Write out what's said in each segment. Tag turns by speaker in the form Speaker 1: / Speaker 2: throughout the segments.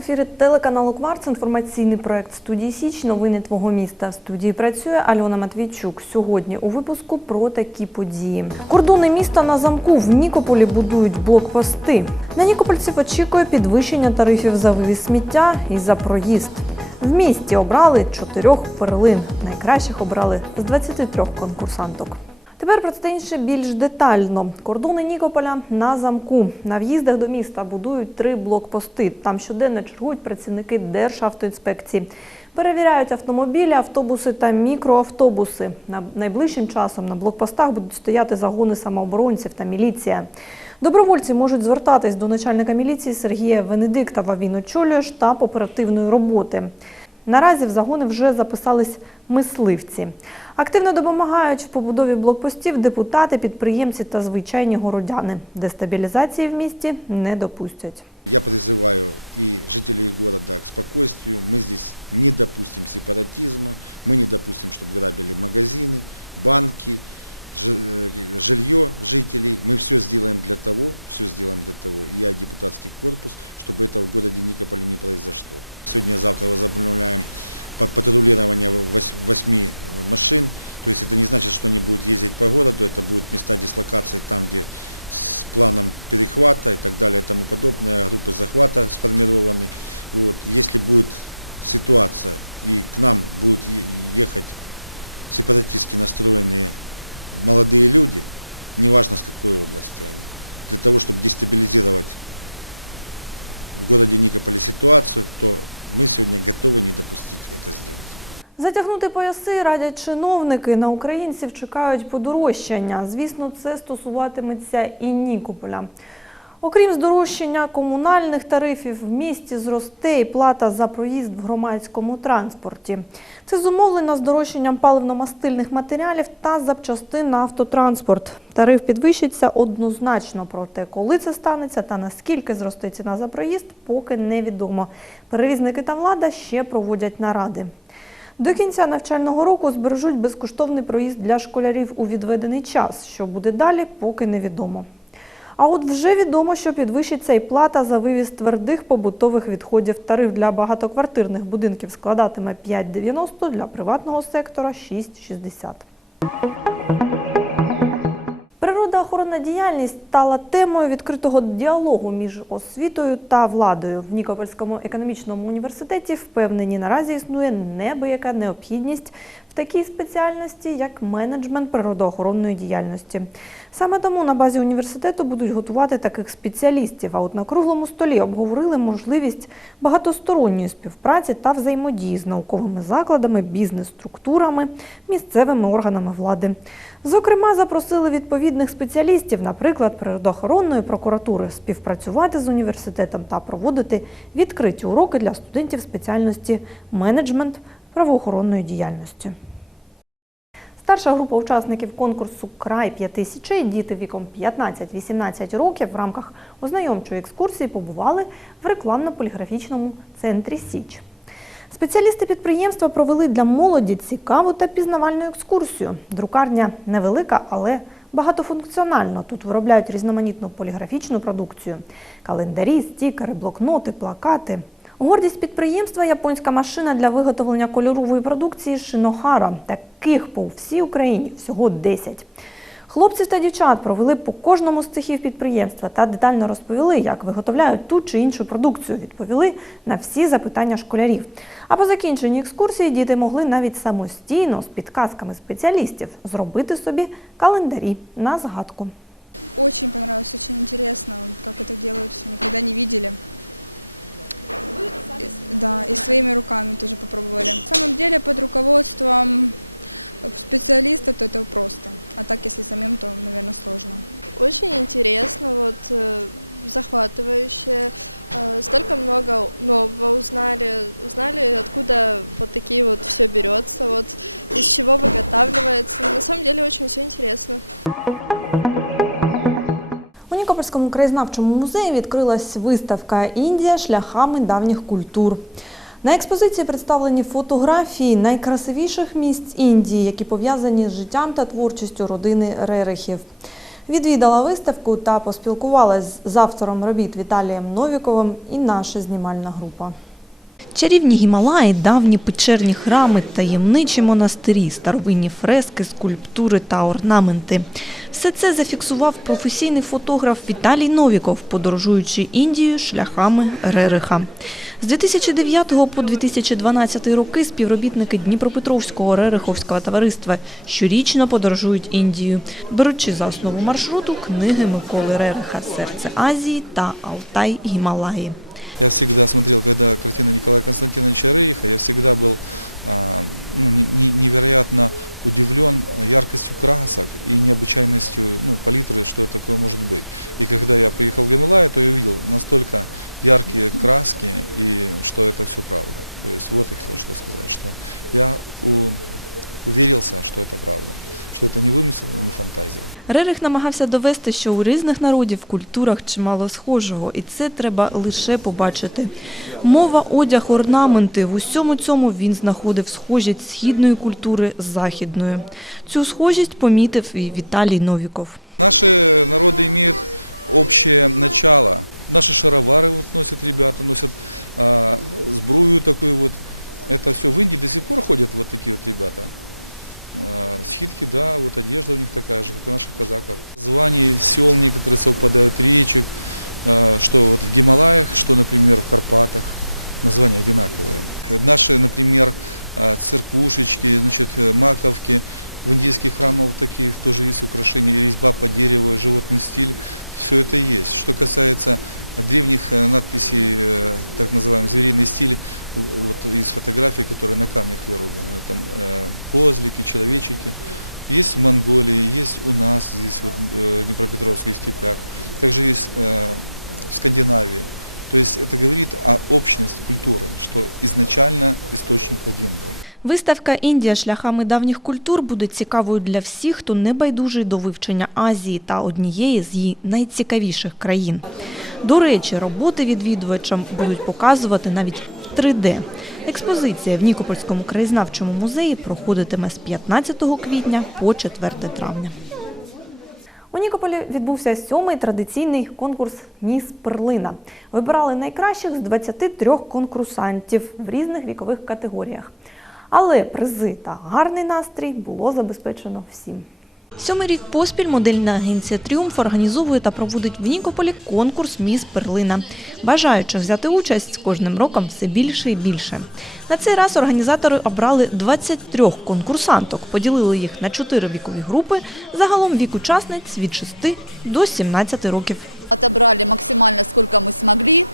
Speaker 1: ефірі телеканалу Кварц. Інформаційний проект студії Січ. Новини твого міста. В студії працює Альона Матвійчук. Сьогодні у випуску про такі події. Кордони міста на замку в Нікополі будують блокпости. На нікопольців очікує підвищення тарифів за вивіз сміття і за проїзд. В місті обрали чотирьох перлин. Найкращих обрали з 23 конкурсанток. Тепер про це інше більш детально. Кордони Нікополя на замку. На в'їздах до міста будують три блокпости. Там щоденно чергують працівники Державтоінспекції. Перевіряють автомобілі, автобуси та мікроавтобуси. На найближчим часом на блокпостах будуть стояти загони самооборонців та міліція. Добровольці можуть звертатись до начальника міліції Сергія Венедиктова. Він очолює штаб оперативної роботи. Наразі в загони вже записались мисливці. Активно допомагають в побудові блокпостів депутати, підприємці та звичайні городяни. Дестабілізації в місті не допустять.
Speaker 2: Я призываю и жителей города к спокойствию. Мы здесь не допустим сепаратизма, мы не допустим, чтобы грабили магазины, банки, жи- э, Жилье жителей. Мы все сделаем для того, все сделаем для того, я депутатский корпус, чтобы это в городе Никополе не произошло. Сегодня-завтра возобновляем па- патрулирование вось- восьми машин. То есть это не значит, что они будут ездить по городу, это будут места дислокации там, где с планом перехвата и так далее и тому подобное, группы захвата сформированы. Вот. Если будет ситуация и к нам будут ехать сепаратистски настроенные молодые люди, неважно с какой области они, для того, чтобы дестабилизировать в городе Никополе ситуацию, то мы сегодня готовы не допустить это сделать.
Speaker 1: Затягнути пояси радять чиновники. На українців чекають подорожчання. Звісно, це стосуватиметься і Нікополя. Окрім здорожчання комунальних тарифів, в місті зросте і плата за проїзд в громадському транспорті. Це зумовлено здорожчанням паливно-мастильних матеріалів та запчастин на автотранспорт. Тариф підвищиться однозначно, проте коли це станеться та наскільки зросте ціна за проїзд, поки невідомо. Перевізники та влада ще проводять наради. До кінця навчального року збережуть безкоштовний проїзд для школярів у відведений час. Що буде далі, поки невідомо. А от вже відомо, що підвищиться і плата за вивіз твердих побутових відходів. Тариф для багатоквартирних будинків складатиме 5,90, для приватного сектора 6,60. Природоохоронна діяльність стала темою відкритого діалогу між освітою та владою. В Нікопольському економічному університеті впевнені наразі існує небияка необхідність в такій спеціальності, як менеджмент природоохоронної діяльності. Саме тому на базі університету будуть готувати таких спеціалістів. А от на круглому столі обговорили можливість багатосторонньої співпраці та взаємодії з науковими закладами, бізнес-структурами, місцевими органами влади. Зокрема, запросили відповідних спеціалістів, наприклад, природоохоронної прокуратури, співпрацювати з університетом та проводити відкриті уроки для студентів спеціальності менеджмент правоохоронної діяльності. Старша група учасників конкурсу Край п'яти січей діти віком 15-18 років в рамках ознайомчої екскурсії побували в рекламно-поліграфічному центрі Січ. Спеціалісти підприємства провели для молоді цікаву та пізнавальну екскурсію. Друкарня невелика, але багатофункціональна. Тут виробляють різноманітну поліграфічну продукцію: календарі, стікери, блокноти, плакати. Гордість підприємства японська машина для виготовлення кольорової продукції Шинохара. Таких по всій Україні всього 10. Хлопці та дівчат провели по кожному з цехів підприємства та детально розповіли, як виготовляють ту чи іншу продукцію. Відповіли на всі запитання школярів. А по закінченні екскурсії діти могли навіть самостійно з підказками спеціалістів зробити собі календарі на згадку.
Speaker 3: Очень понравилось, очень интересно, как это делают, никогда не видели. Да, и своими руками тоже попробовали. На самом деле под руководством специалиста то это просто. А так, если самим, то, наверное, сложно.
Speaker 4: Очень интересно, вот э, захватывающе. Э, Столько много нового узнали, узнали, откуда вот такие вот все берется, вот из чего выготавливается. На самом деле очень все интересно.
Speaker 1: У Нікопольському краєзнавчому музеї відкрилась виставка Індія шляхами давніх культур. На експозиції представлені фотографії найкрасивіших місць Індії, які пов'язані з життям та творчістю родини Рерихів. Відвідала виставку та поспілкувалась з автором робіт Віталієм Новіковим і наша знімальна група. Чарівні Гімалаї, давні печерні храми, таємничі монастирі, старовинні фрески, скульптури та орнаменти. Все це зафіксував професійний фотограф Віталій Новіков, подорожуючи Індією шляхами Рериха. З 2009 по 2012 роки співробітники Дніпропетровського Рериховського товариства щорічно подорожують Індію, беручи за основу маршруту книги Миколи Рериха «Серце Азії» та «Алтай Гімалаї».
Speaker 5: Я всегда смотрел, когда картина Николая Константиновича Рейха, я всегда был ну, не- не- невероятно удивлен яркостью красок и необычайностью ну, палитры, что такое может быть. И когда я поехал в Гималай, то я увидел настолько яркие краски и что это все правда. То есть вот я хотел что сказать, что я у- уверился, что это правда, что это не вымысел и не фантазия.
Speaker 1: Рерих намагався довести, що у різних народів, культурах чимало схожого, і це треба лише побачити. Мова, одяг, орнаменти – в усьому цьому він знаходив схожість східної культури з західною. Цю схожість помітив і Віталій Новіков.
Speaker 5: Наши народы имеют общее начало. Наши шаровары вот носят ребята, носят а, сбрую такую вот. Это все в Индии до сих пор ходят вот такие вот ребята. А, Схитки, да, вот одежда у них такая же, как у наших казаков. Званий сел некоторые совпадают, речек, а, что вот в Гималаях, что, например, в Карпатах. Названия одинаковые. Наши, например, а, церквушечки, значит, э, маковки, в индийских храмах таких тоже есть украшения, резьба по дереву, животный стиль. Все это есть. Что касается древних э, надписей, э, так называемый звериный стиль, у- вот из фотографий, которые на камнях вырублены, там э, козлики, человечики. Есть в Монголии, есть у нас здесь вот э, в Днепропетровских степях. Также есть э, в Скандинавии. То есть это говорит о общности культуры, что изначально источник один был.
Speaker 1: Виставка «Індія шляхами давніх культур» буде цікавою для всіх, хто не байдужий до вивчення Азії та однієї з її найцікавіших країн. До речі, роботи відвідувачам будуть показувати навіть в 3D. Експозиція в Нікопольському краєзнавчому музеї проходитиме з 15 квітня по 4 травня. У Нікополі відбувся сьомий традиційний конкурс Міс Перлина. Вибирали найкращих з 23 конкурсантів в різних вікових категоріях. Але призи та гарний настрій було забезпечено всім. Сьомий рік поспіль модельна агенція Тріумф організовує та проводить в Нікополі конкурс Міс Перлина. Бажаючих взяти участь з кожним роком все більше і більше. На цей раз організатори обрали 23 конкурсанток, поділили їх на 4 вікові групи, загалом вік учасниць від 6 до 17 років.
Speaker 6: Отобрали максимально, сколько мы смогли.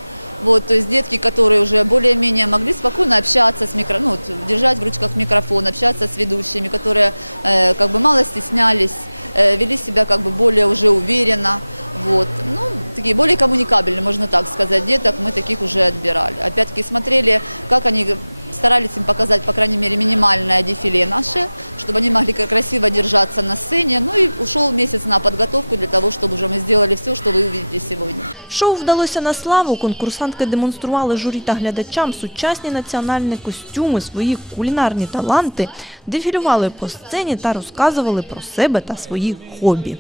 Speaker 6: Вот, то есть детки, которые уже более-менее могли спокойно общаться с микро, ну, вот, держать в ручках микрофон, общаться с ведущими, которые э, как бы мало стеснялись, э, вели себя как бы более уже уверенно. Вот. Ну, такие более коммуникабельные, можно так сказать, деток мы таких уже отбирали. Опять-таки смотрели, как они старались им показать, по крайней мере, минимальное дефиле наше, чтобы они могли как красиво держаться на сцене. Ну и ушел месяц на подготовку для того, чтобы уже мы сделали все, что вы увидите сегодня.
Speaker 1: Шоу вдалося на славу. Конкурсантки демонстрували журі та глядачам сучасні національні костюми, свої кулінарні таланти, дефілювали по сцені та розказували про себе та свої хобі.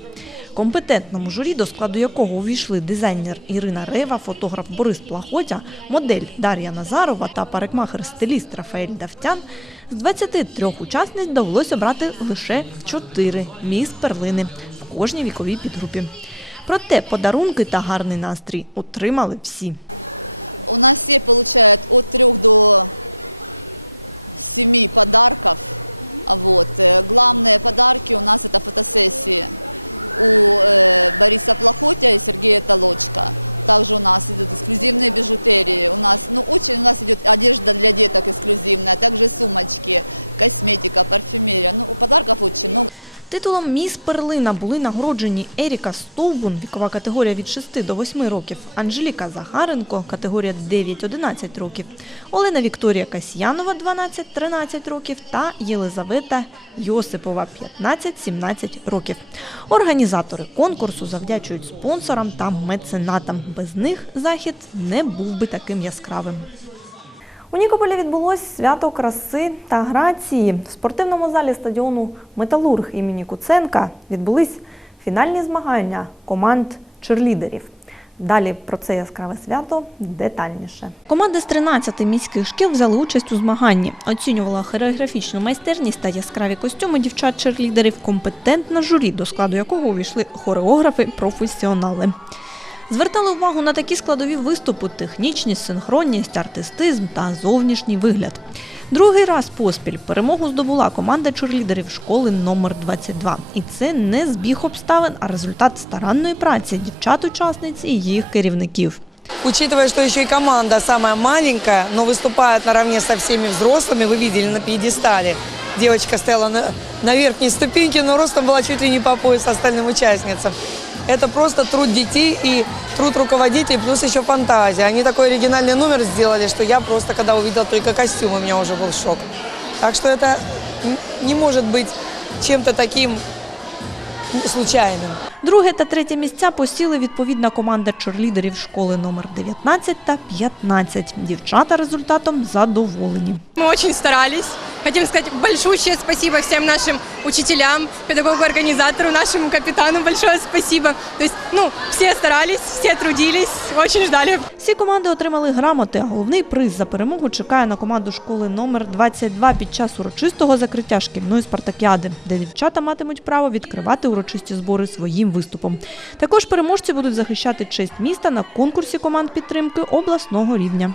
Speaker 1: Компетентному журі, до складу якого увійшли дизайнер Ірина Рева, фотограф Борис Плахотя, модель Дар'я Назарова та парикмахер-стиліст Рафаель Давтян, з 23 учасниць довелося брати лише 4 міс перлини в кожній віковій підгрупі. Проте подарунки та гарний настрій отримали всі.
Speaker 6: У нас все получают от 3 до 7 подарков. А Вот. э, Главные подарки у нас это фотосессии у э, Бориса Плохотя и Сергея Толочка. Также у нас идут эксклюзивные бижутерии. У нас, ну, очень у нас идет одежда для деток эксклюзивная, также сумочки, косметика, парфюмерия. Ну, подарков очень много.
Speaker 1: Титулом Міс Перлина були нагороджені Еріка Стовбун, вікова категорія від 6 до 8 років, Анжеліка Захаренко, категорія 9-11 років, Олена Вікторія Касьянова, 12-13 років та Єлизавета Йосипова, 15-17 років. Організатори конкурсу завдячують спонсорам та меценатам. Без них захід не був би таким яскравим. У Нікополі відбулось свято краси та грації. В спортивному залі стадіону Металург імені Куценка відбулись фінальні змагання команд черлідерів. Далі про це яскраве свято детальніше. Команди з 13 міських шкіл взяли участь у змаганні. Оцінювала хореографічну майстерність та яскраві костюми дівчат-черлідерів компетентне журі, до складу якого увійшли хореографи-професіонали. Звертали увагу на такі складові виступи: технічність, синхронність, артистизм та зовнішній вигляд. Другий раз поспіль перемогу здобула команда черлідерів школи номер 22. І це не збіг обставин, а результат старанної праці дівчат-учасниць і їх керівників.
Speaker 7: Учитывая, что еще и команда самая маленькая, но выступает наравне со всеми взрослыми, вы видели на пьедестале. Девочка стояла на, на верхней ступеньке, но ростом была чуть ли не по пояс остальным участницам. Это просто труд детей и труд руководителей, плюс еще фантазия. Они такой оригинальный номер сделали, что я просто, когда увидела только костюм, у меня уже был шок. Так что это н- не может быть чем-то таким случайным.
Speaker 1: Друге та третє місця посіли відповідна команда черлідерів школи номер 19 та 15. Дівчата результатом задоволені.
Speaker 8: Мы очень старались. Хотим сказать большущее спасибо всем нашим учителям, педагогу-организатору, нашему капитану большое спасибо. То есть, ну, все старались, все трудились, очень ждали.
Speaker 1: Всі команди отримали грамоти, головний приз за перемогу чекає на команду школи номер 22 під час урочистого закриття шкільної спартакіади, де дівчата матимуть право відкривати урочисті збори своїм виступом. Також переможці будуть захищати честь міста на конкурсі команд підтримки обласного рівня.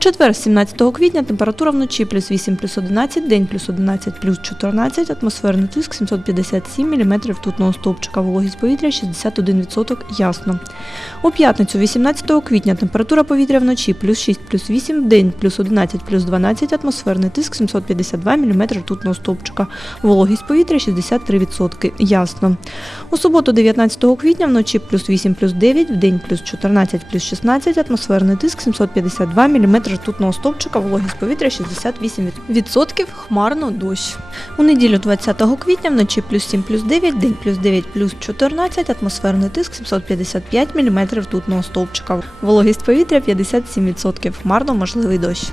Speaker 1: Четвер, 17 квітня, температура вночі плюс 8 плюс 11, день плюс 11 плюс 14, атмосферний тиск 757 мм ртутного стовпчика, вологість повітря 61% ясно. У п'ятницю, 18 квітня, температура повітря вночі плюс 6 плюс 8, день плюс 11 плюс 12, атмосферний тиск 752 мм ртутного стовпчика, вологість повітря 63% ясно. У суботу, 19 квітня, вночі плюс 8 плюс 9, в день плюс 14 плюс 16, атмосферний тиск 752 мм ртутного стовпчика, вологість повітря 68%, хмарно дощ. У неділю 20 квітня вночі плюс 7 плюс 9, день плюс 9 плюс 14, атмосферний тиск 755 мм ртутного стовпчика, вологість повітря 57%, хмарно можливий дощ.